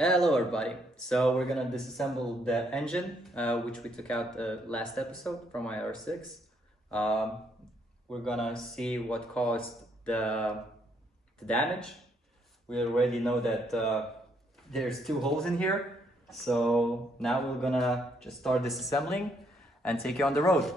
Hello everybody! So we're gonna disassemble the engine, which we took out last episode from my R6. Um, we're gonna see what caused the damage. We already know that there's two holes in here. So now we're gonna just start disassembling and take you on the road.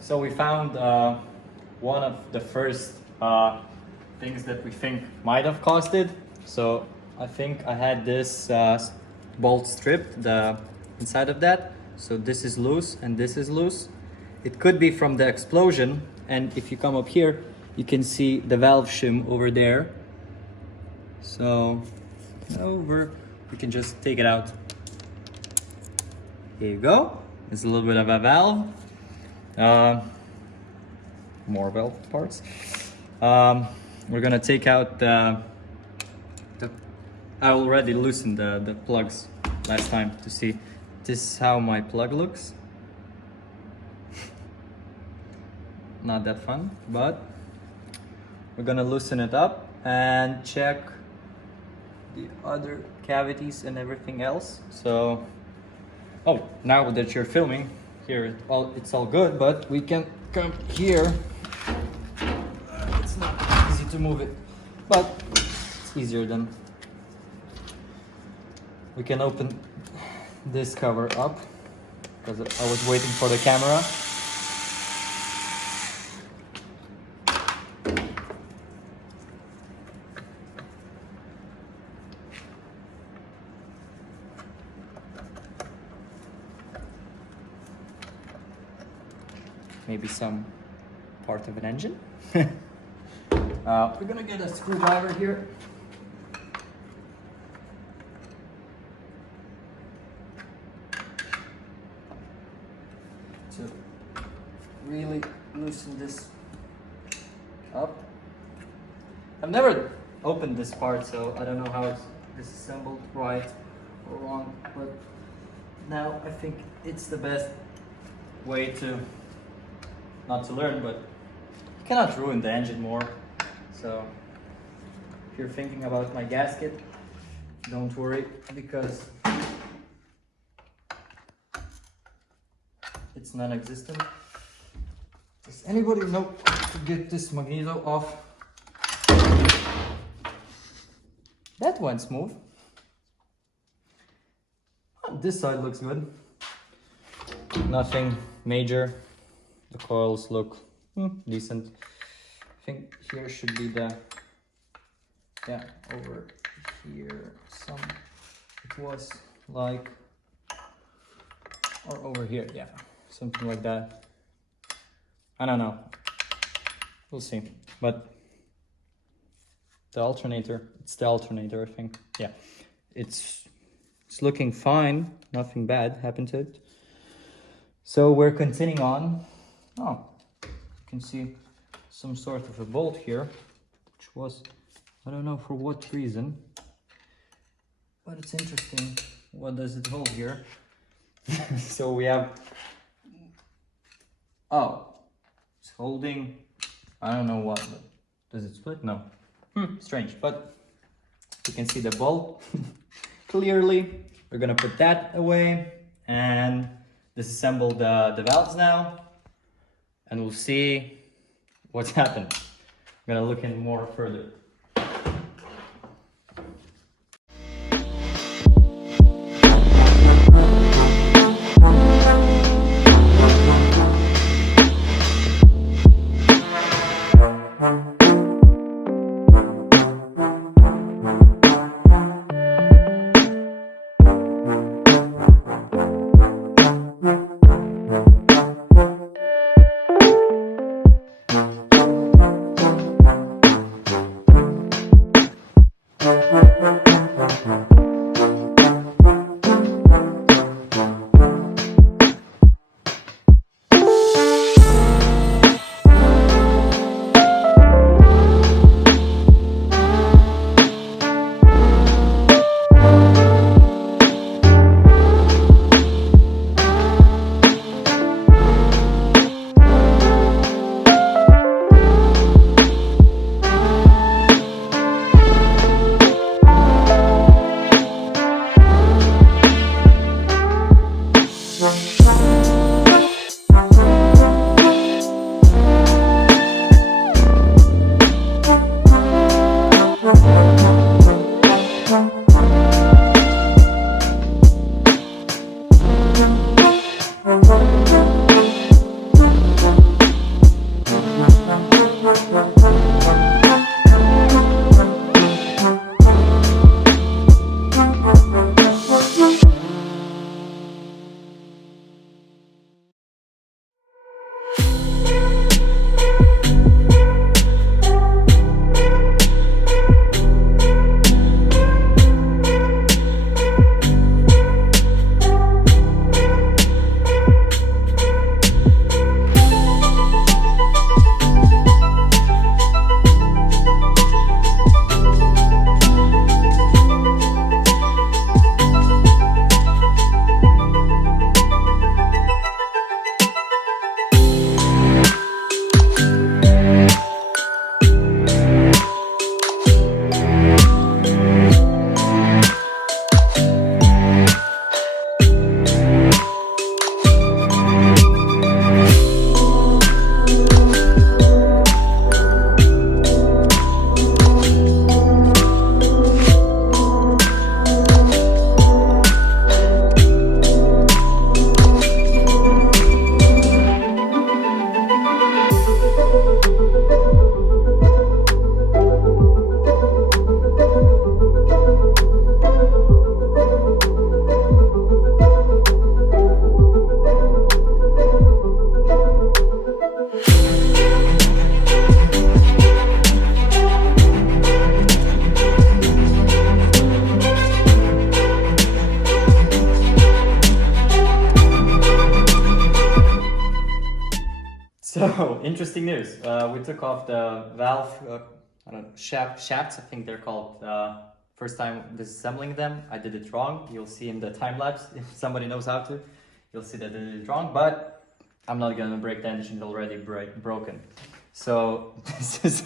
So we found one of the first things that we think might have caused it. So I think I had this bolt stripped, the inside of that. So this is loose and this is loose. It could be from the explosion. And if you come up here, you can see the valve shim over there. So we can just take it out. Here you go. It's a little bit of a valve. More valve parts. We're gonna take out I already loosened the plugs last time to see. This is how my plug looks. Not that fun, but we're gonna loosen it up and check the other cavities and everything else. So, now that you're filming, here it's all good, but we can come here. It's not easy to move it, but it's easier than. We can open this cover up because I was waiting for the camera. Maybe some part of an engine. We're gonna get a screwdriver here. To really loosen this up. I've never opened this part, so I don't know how it's disassembled right or wrong, but now I think it's the best way to, not to learn, but you cannot ruin the engine more. So if you're thinking about my gasket, don't worry, because it's non-existent. Does anybody know how to get this magneto off? That went smooth. This side looks good. Nothing major. The coils look decent. I think here should be the, over here it was like, or over here, something like that. I don't know, we'll see. But the alternator, it's the alternator, I think. It's looking fine, nothing bad happened to it. So we're continuing on. You can see some sort of a bolt here, which was, I don't know for what reason, but it's interesting. What does it hold here? So we have, it's holding, I don't know what, but does it split? No. Strange, but you can see the bolt clearly. We're gonna put that away and disassemble the valves now, and we'll see what's happened. I'm gonna look in more further. interesting news. We took off the valve, I don't know, shafts, I think they're called. First time disassembling them, I did it wrong. You'll see in the time lapse, if somebody knows how to, you'll see that I did it wrong, but I'm not gonna break the engine, it's already broken. So this is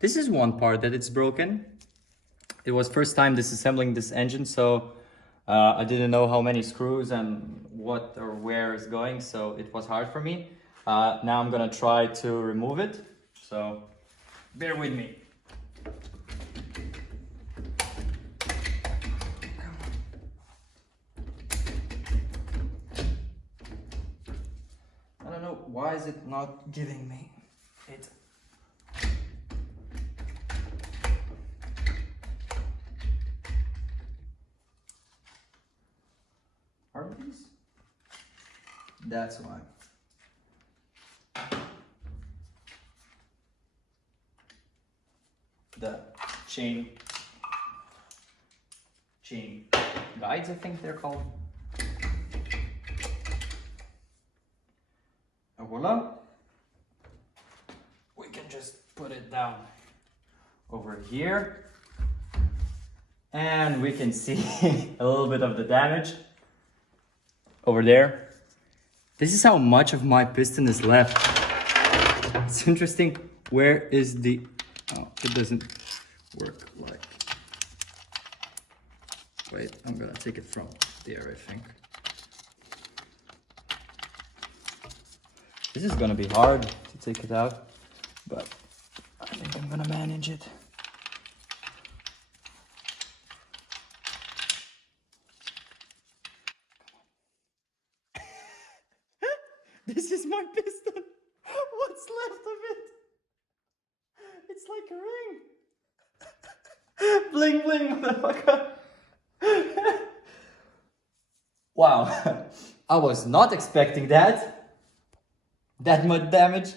this is one part that it's broken. It was first time disassembling this engine, so I didn't know how many screws and what or where is going, so it was hard for me. Now I'm gonna try to remove it, so bear with me. I don't know, why is it not giving me it? Are these? That's why. The chain guides, I think they're called. And voila. We can just put it down over here. And we can see a little bit of the damage over there. This is how much of my piston is left. It's interesting. Where is the... Oh, it doesn't work like... Wait, I'm gonna take it from there, I think. This is gonna be hard to take it out, but I think I'm gonna manage it. This is my piston. What's left of it? It's like a ring. Bling bling, motherfucker. Wow. I was not expecting that. That much damage.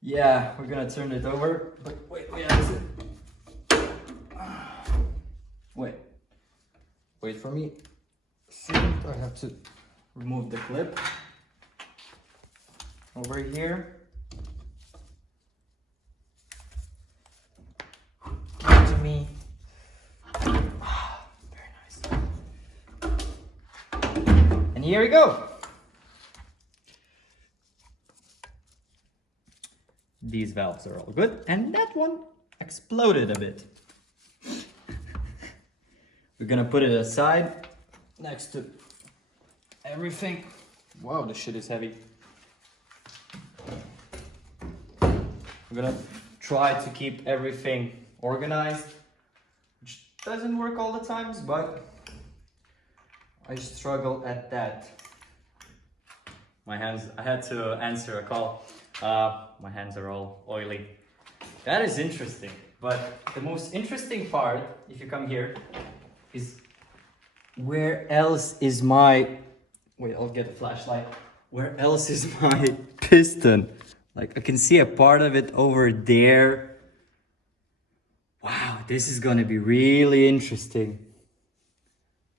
Yeah, we're gonna turn it over. But wait, is it? Wait for me. I have to remove the clip. Over here. Give it to me. Very nice. And here we go. These valves are all good, and that one exploded a bit. We're gonna put it aside next to everything. Wow, this shit is heavy. I'm gonna try to keep everything organized, which doesn't work all the times, but I struggle at that. My hands, I had to answer a call. My hands are all oily. That is interesting, but the most interesting part, if you come here, is where else is my... Wait, I'll get a flashlight. Where else is my piston? Like, I can see a part of it over there. Wow, this is gonna be really interesting.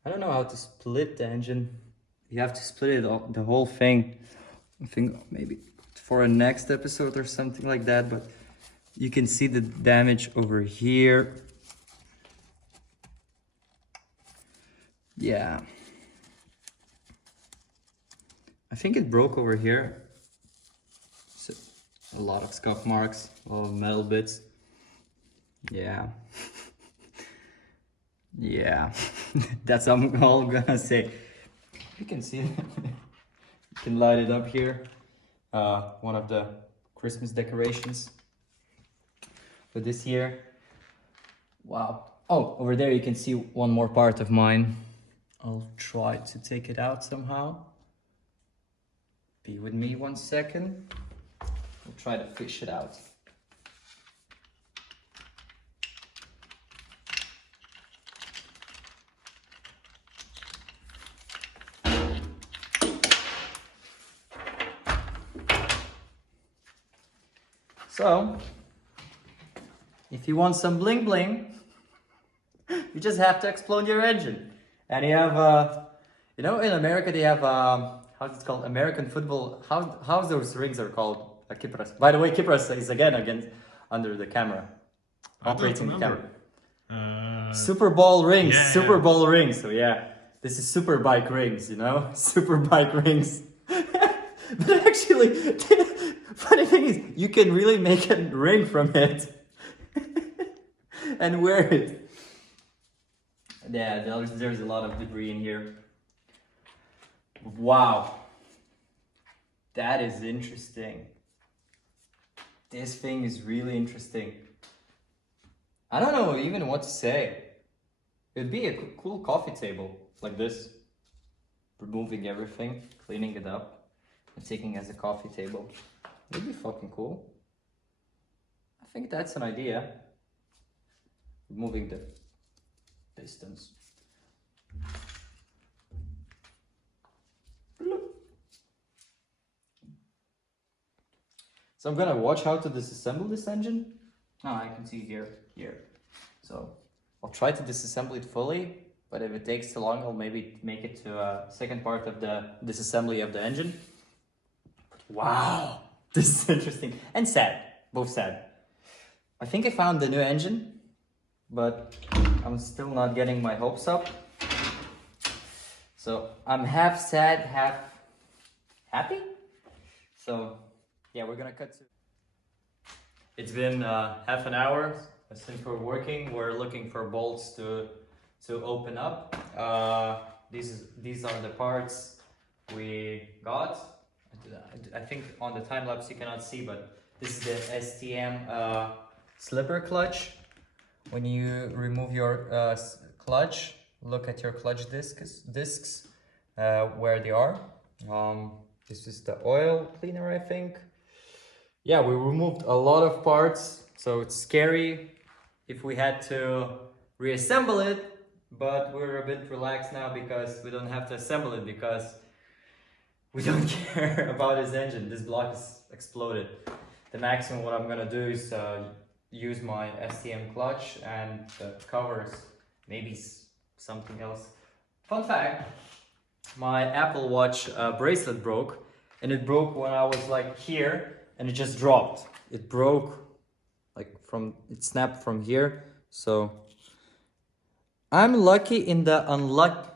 I don't know how to split the engine. You have to split it, the whole thing. I think maybe for a next episode or something like that, but you can see the damage over here. Yeah. I think it broke over here. So, a lot of scuff marks, a lot of metal bits. Yeah. Yeah. That's all I'm gonna say. You can see it. You can light it up here. One of the Christmas decorations for this year. Wow. Oh, over there you can see one more part of mine. I'll try to take it out somehow. Be with me 1 second. We'll try to fish it out. So, if you want some bling bling, you just have to explode your engine. And you have, you know, in America they have, how how's it called? American football. How's those rings are called? Kipras. By the way, Kipras is again under the camera, operating the camera. Super Bowl rings. Yeah. Super Bowl rings. So yeah, this is super bike rings. You know, super bike rings. But actually, funny thing is, you can really make a ring from it and wear it. Yeah, there's a lot of debris in here. Wow, that is interesting. This thing is really interesting. I don't know even what to say. It'd be a cool coffee table like this. Removing everything, cleaning it up, and taking it as a coffee table. It'd be fucking cool. I think that's an idea. Removing the distance. So I'm gonna watch how to disassemble this engine. Oh, I can see here. So I'll try to disassemble it fully, but if it takes too long, I'll maybe make it to a second part of the disassembly of the engine. Wow, this is interesting and sad, both sad. I think I found the new engine, but I'm still not getting my hopes up. So I'm half sad, half happy. So yeah, we're gonna cut to... It's been half an hour since we're working. We're looking for bolts to open up. These are the parts we got. I think on the time lapse you cannot see, but this is the STM slipper clutch. When you remove your clutch, look at your clutch discs where they are. This is the oil cleaner, I think. Yeah, we removed a lot of parts, so it's scary if we had to reassemble it, but we're a bit relaxed now because we don't have to assemble it because we don't care about this engine. This block is exploded. The maximum what I'm gonna do is use my STM clutch and the covers, maybe something else. Fun fact, my Apple Watch bracelet broke, and it broke when I was like here, and it just dropped. It broke like it snapped from here. So I'm lucky in the unlucky,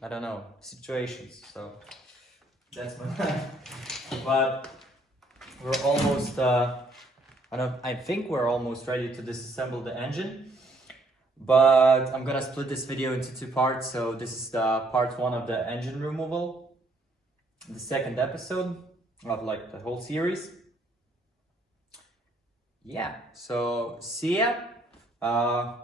I don't know, situations. So that's my but we're almost I think we're almost ready to disassemble the engine. But I'm gonna split this video into two parts. So this is the part one of the engine removal, the second episode of like the whole series. Yeah, so see ya. I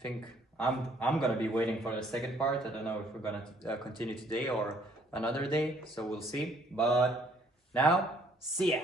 think I'm gonna be waiting for the second part. I don't know if we're gonna continue today or another day, so we'll see. But now, see ya.